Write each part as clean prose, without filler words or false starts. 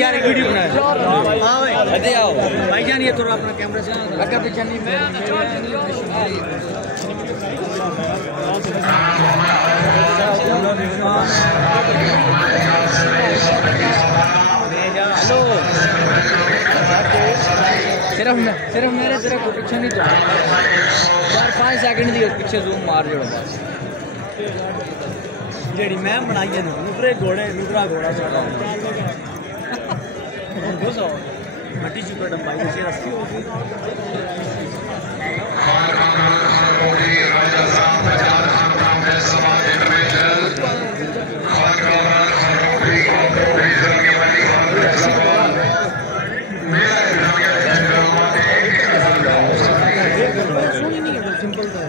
यार एक वीडियो बनाया अरे आओ भाईजान ये थोड़ा अपना कैमरा से लगा पीछे नहीं मैं हेलो सिर्फ मेरे तेरे को पीछे नहीं जा 4-5 सेकंड दी पीछे जूम मार जोड़ो बस जेडी मैं बनाई है नुकरे घोड़े नुकरा घोड़ा चढ़ा घुसो मट्टी चुका डंबाई से रस्सी होगी सिंपल था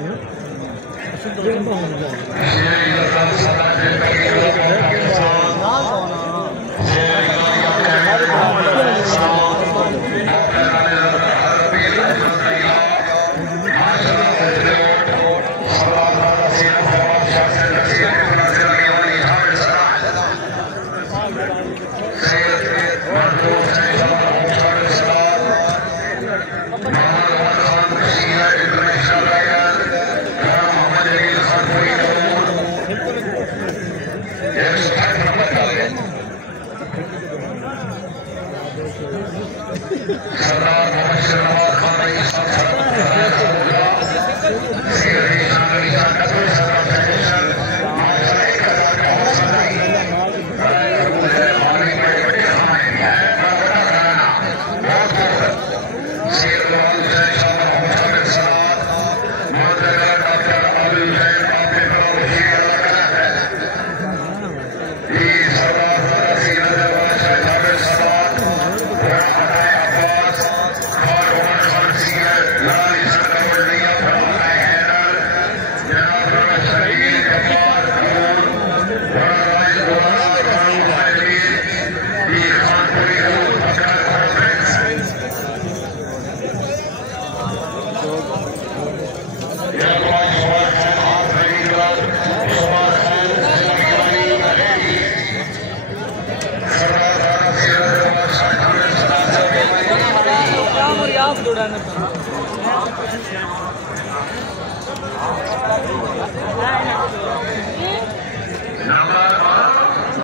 Number